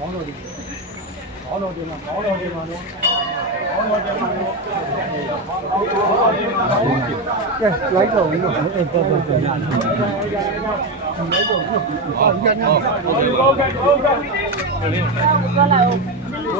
có đâu đi có đâu đi mà có đâu đi mà có đâu đi mà đi mà có đâu đi mà đi mà đâu đi mà có đâu đi mà có đâu đi mà có đâu đi mà có đâu đi mà có đâu